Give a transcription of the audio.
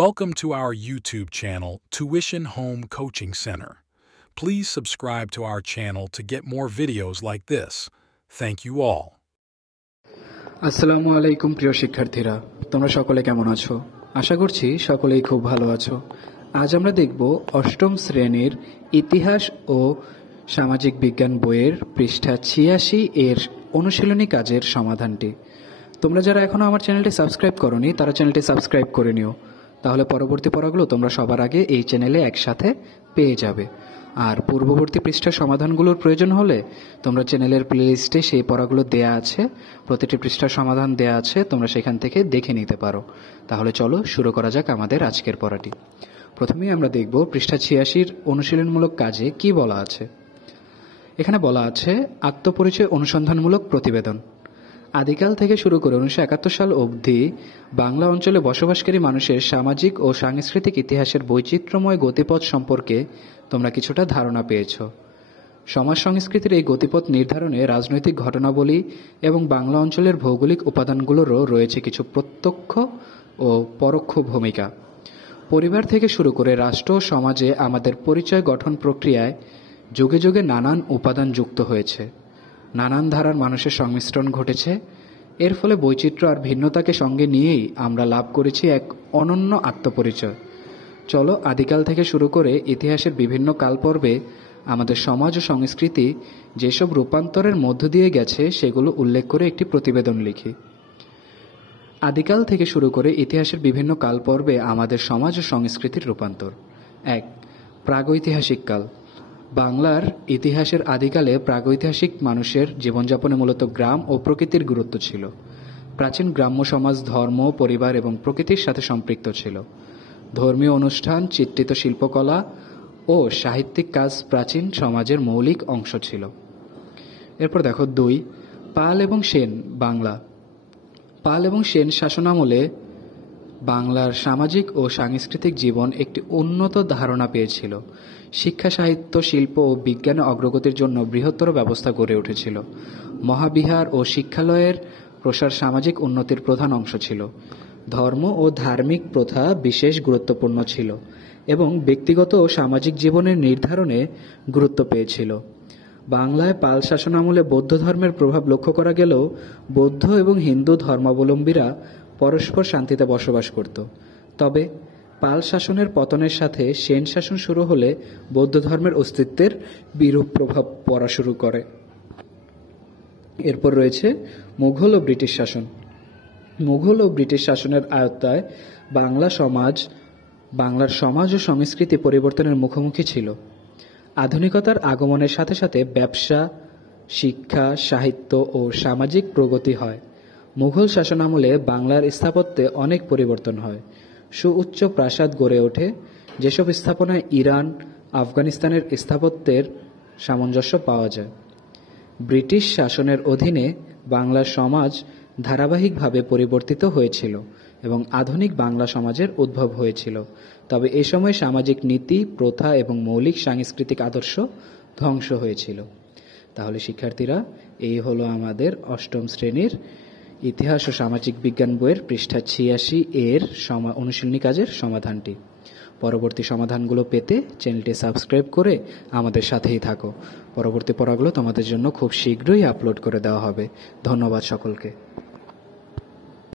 Welcome to our YouTube channel, Tuition Home Coaching Center. Please subscribe to our channel to get more videos like this. Thank you all. আসসালামু আলাইকুম প্রিয় শিক্ষার্থীরা, তোমরা সকলে কেমন আছো? আশা করছি সকলেই খুব ভালো আছো। আজ আমরা দেখব অষ্টম শ্রেণীর ইতিহাস ও সামাজিক বিজ্ঞান বইয়ের পৃষ্ঠা ৮৬ এর অনুশীলনী কাজের সমাধানটি। তোমরা যারা এখনো আমার চ্যানেলটি সাবস্ক্রাইব করোনি তারা চ্যানেলটি সাবস্ক্রাইব করে নিও, তাহলে পরবর্তী পড়াগুলো তোমরা সবার আগে এই চ্যানেলে একসাথে পেয়ে যাবে। আর পূর্ববর্তী পৃষ্ঠার সমাধানগুলোর প্রয়োজন হলে তোমরা চ্যানেলের প্লেলিস্টে সেই পড়াগুলো দেয়া আছে, প্রতিটি পৃষ্ঠার সমাধান দেয়া আছে, তোমরা সেখান থেকে দেখে নিতে পারো। তাহলে চলো শুরু করা যাক আমাদের আজকের পড়াটি। প্রথমেই আমরা দেখব পৃষ্ঠা ৮৬ অনুশীলনমূলক কাজে কি বলা আছে। এখানে বলা আছে আত্মপরিচয় অনুসন্ধানমূলক প্রতিবেদন। আদিকাল থেকে শুরু করে ১৯৭১ সাল অবধি বাংলা অঞ্চলে বসবাসকারী মানুষের সামাজিক ও সাংস্কৃতিক ইতিহাসের বৈচিত্র্যময় গতিপথ সম্পর্কে তোমরা কিছুটা ধারণা পেয়েছ। সমাজ সংস্কৃতির এই গতিপথ নির্ধারণে রাজনৈতিক ঘটনাবলী এবং বাংলা অঞ্চলের ভৌগোলিক উপাদানগুলোরও রয়েছে কিছু প্রত্যক্ষ ও পরোক্ষ ভূমিকা। পরিবার থেকে শুরু করে রাষ্ট্র ও সমাজে আমাদের পরিচয় গঠন প্রক্রিয়ায় যুগে যুগে নানান উপাদান যুক্ত হয়েছে, নানান ধারার মানুষের সংমিশ্রণ ঘটেছে। এর ফলে বৈচিত্র্য আর ভিন্নতাকে সঙ্গে নিয়েই আমরা লাভ করেছি এক অনন্য আত্মপরিচয়। চলো আদিকাল থেকে শুরু করে ইতিহাসের বিভিন্ন কালপর্বে আমাদের সমাজ ও সংস্কৃতি যেসব রূপান্তরের মধ্য দিয়ে গেছে সেগুলো উল্লেখ করে একটি প্রতিবেদন লিখি। আদিকাল থেকে শুরু করে ইতিহাসের বিভিন্ন কালপর্বে আমাদের সমাজ ও সংস্কৃতির রূপান্তর। ১. প্রাগৈতিহাসিক কাল। বাংলার ইতিহাসের আদিকালে প্রাগৈতিহাসিক মানুষের জীবনযাপনে মূলত গ্রাম ও প্রকৃতির গুরুত্ব ছিল। প্রাচীন গ্রাম্য সমাজ ধর্ম, পরিবার এবং প্রকৃতির সাথে সম্পৃক্ত ছিল। ধর্মীয় অনুষ্ঠান, চিত্রিত শিল্পকলা ও সাহিত্যিক কাজ প্রাচীন সমাজের মৌলিক অংশ ছিল। এরপর দেখো ২. পাল এবং সেন বাংলা। পাল এবং সেন শাসনামলে বাংলার সামাজিক ও সাংস্কৃতিক জীবন একটি উন্নত ধারণা পেয়েছিল। শিক্ষা, সাহিত্য, শিল্প ও বিজ্ঞানের অগ্রগতির জন্য বৃহত্তর ব্যবস্থা গড়ে উঠেছিল। মহাবিহার ও শিক্ষালয়ের প্রসার সামাজিক উন্নতির প্রধান অংশ ছিল। ধর্ম ও ধার্মিক প্রথা বিশেষ গুরুত্বপূর্ণ ছিল এবং ব্যক্তিগত ও সামাজিক জীবনের নির্ধারণে গুরুত্ব পেয়েছিল। বাংলায় পাল শাসনামলে বৌদ্ধ ধর্মের প্রভাব লক্ষ্য করা গেলেও বৌদ্ধ এবং হিন্দু ধর্মাবলম্বীরা পরস্পর শান্তিতে বসবাস করত। তবে পাল শাসনের পতনের সাথে সেন শাসন শুরু হলে বৌদ্ধ ধর্মের অস্তিত্বের বিরূপ প্রভাব পড়া শুরু করে। এরপর রয়েছে মুঘল ও ব্রিটিশ শাসন। মুঘল ও ব্রিটিশ শাসনের আয়ত্তায় বাংলার সমাজ ও সংস্কৃতি পরিবর্তনের মুখোমুখি ছিল। আধুনিকতার আগমনের সাথে সাথে ব্যবসা, শিক্ষা, সাহিত্য ও সামাজিক প্রগতি হয়। মুঘল শাসনামলে বাংলার স্থাপত্যে অনেক পরিবর্তন হয়। সুউচ্চ প্রাসাদ গড়ে ওঠে, যেসব স্থাপনায় ইরান, আফগানিস্তানের স্থাপত্যের সামঞ্জস্য পাওয়া যায়। ব্রিটিশ শাসনের অধীনে বাংলার সমাজ ধারাবাহিকভাবে পরিবর্তিত হয়েছিল এবং আধুনিক বাংলা সমাজের উদ্ভব হয়েছিল। তবে এ সময় সামাজিক নীতি, প্রথা এবং মৌলিক সাংস্কৃতিক আদর্শ ধ্বংস হয়েছিল। তাহলে শিক্ষার্থীরা, এই হলো আমাদের অষ্টম শ্রেণীর ইতিহাস ও সামাজিক বিজ্ঞান বইয়ের পৃষ্ঠা ৮৬ এর অনুশীলনী কাজের সমাধানটি। পরবর্তী সমাধানগুলো পেতে চ্যানেলটি সাবস্ক্রাইব করে আমাদের সাথেই থাকো। পরবর্তী পড়াগুলো তোমাদের জন্য খুব শীঘ্রই আপলোড করে দেওয়া হবে। ধন্যবাদ সকলকে।